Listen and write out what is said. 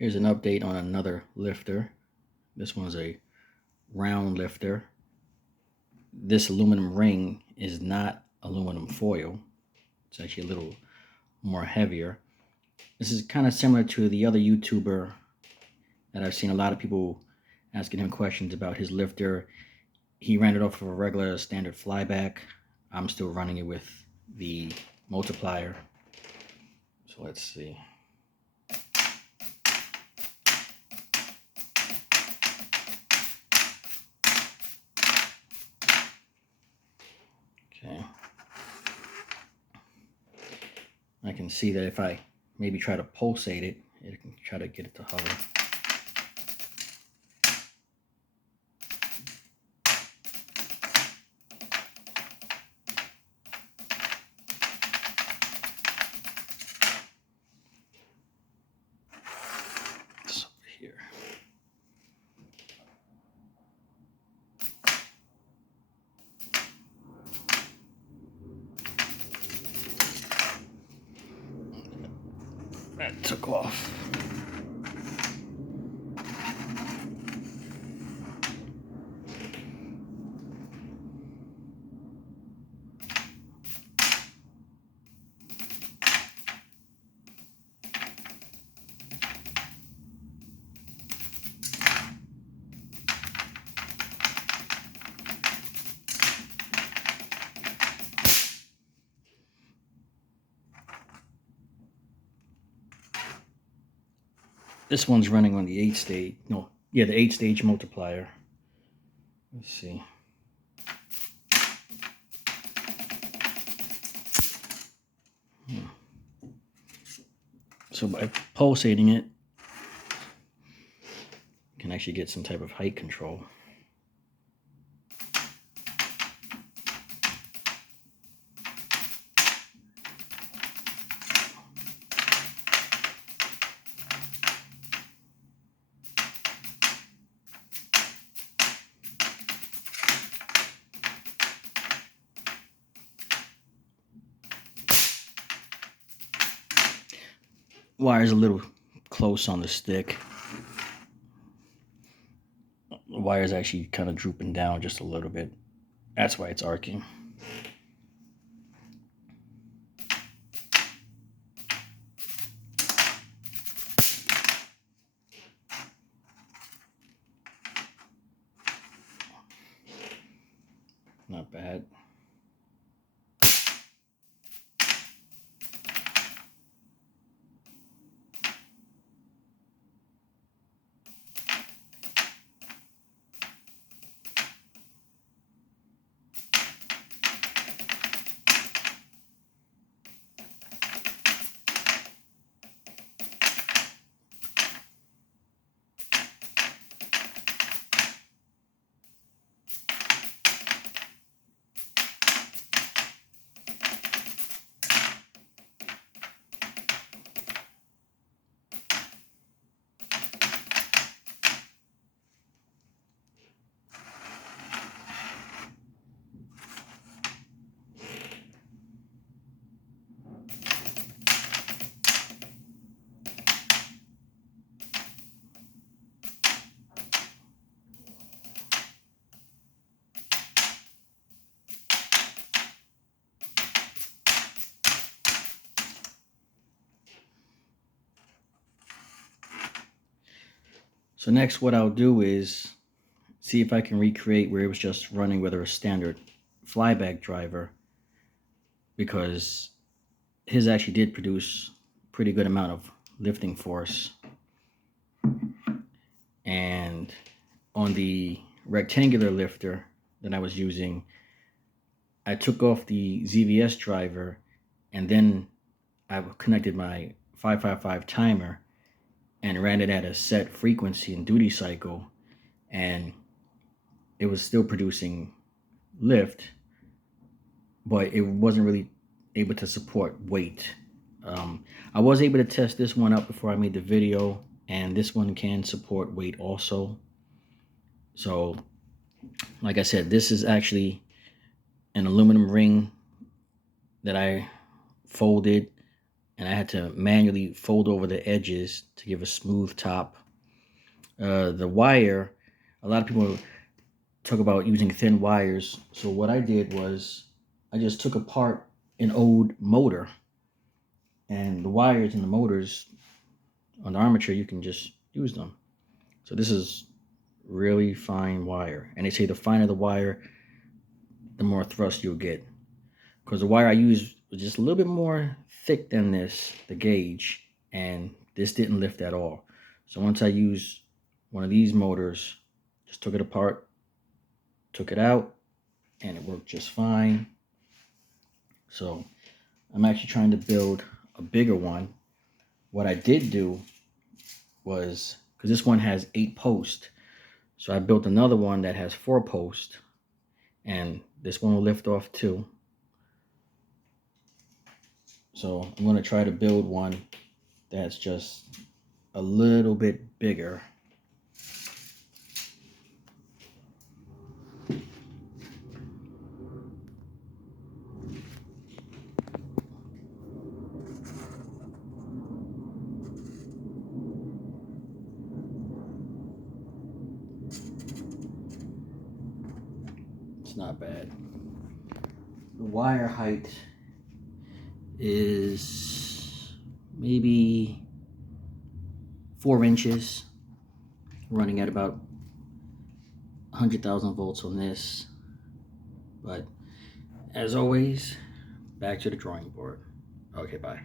Here's an update on another lifter. This one's a round lifter. This aluminum ring is not aluminum foil. It's actually a little more heavier. This is kind of similar to the other YouTuber that I've seen a lot of people asking him questions about his lifter. He ran it off of a regular standard flyback. I'm still running it with the multiplier. So let's see. Okay. I can see that if I maybe try to pulsate it, it can try to get it to hover. It's over here. That took off. This one's running on the 8-stage, the 8-stage multiplier. Let's see. So by pulsating it, you can actually get some type of height control. Wire's a little close on the stick. The wire's actually kind of drooping down just a little bit. That's why it's arcing. Not bad. So next what I'll do is see if I can recreate where it was just running with a standard flyback driver, because his actually did produce a pretty good amount of lifting force. And on the rectangular lifter that I was using, I took off the ZVS driver and then I connected my 555 timer and ran it at a set frequency and duty cycle, and it was still producing lift, but it wasn't really able to support weight. I was able to test this one out before I made the video, and this one can support weight also. So like I said, this is actually an aluminum ring that I folded and I had to manually fold over the edges to give a smooth top. The wire, a lot of people talk about using thin wires. So what I did was I just took apart an old motor, and the wires in the motors on the armature, you can just use them. So this is really fine wire, and they say the finer the wire, the more thrust you'll get. Because the wire I used was just a little bit more thick than this, the gauge, and this didn't lift at all. So once I used one of these motors, just took it apart, took it out, and it worked just fine. So I'm actually trying to build a bigger one. What I did do was, because this one has 8 posts, so I built another one that has 4 posts, and this one will lift off too. So I'm going to try to build one that's just a little bit bigger. It's not bad. The wire height is maybe 4 inches, running at about 100,000 volts on this. But as always, back to the drawing board. Okay, bye.